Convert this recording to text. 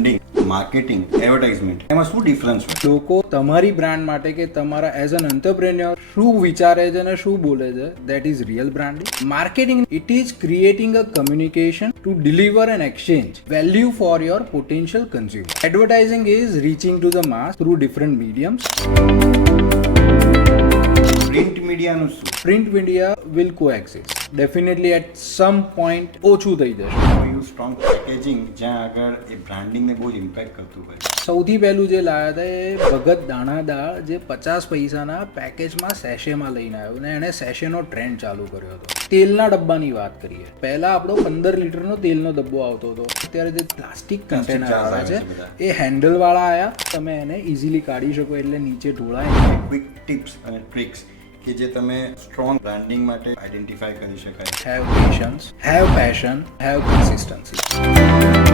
Branding, marketing, advertisement, એમાં શું difference હોય? લોકો તમારી બ્રાન્ડ માટે કે તમારા એઝ એન એન્ટરપ્રેન્યોર શું વિચારે છે અને શું બોલે છે, that is real branding. Marketing, it is creating a communication to deliver and exchange value for your potential consumer. Advertising is reaching to the mass through different mediums. Print મીડિયાનું શું? Print media will coexist. Definitely at some point ઓછું થઈ જશે. You strong packaging જ્યાં આગળ એ બ્રાન્ડિંગને બહુ જ impact કરતું હોય. સૌથી પહેલું જે લાવ્યા હતા એ ભગત દાણાદાર, જે 50 પૈસાના પેકેજમાં સેશેમાં લઈને આવ્યો ને એણે સેશેનો ટ્રેન્ડ ચાલુ કર્યો હતો. તેલના ડબ્બાની વાત કરીએ, પહેલા આપણો 15 લીટરનો તેલનો ડબ્બો આવતો હતો. અત્યારે જે પ્લાસ્ટિક કન્ટેનર આવે છે એ હેન્ડલવાળા આવ્યા, તમે એને ઇઝીલી કાઢી શકો એટલે નીચે ઢોળાય. ક્વિક ટિપ્સ અને ટ્રિક્સ કે જે તમે સ્ટ્રોંગ બ્રાન્ડિંગ માટે આઈડેન્ટિફાઈ કરી શકાય. Have patience, have passion, have consistency.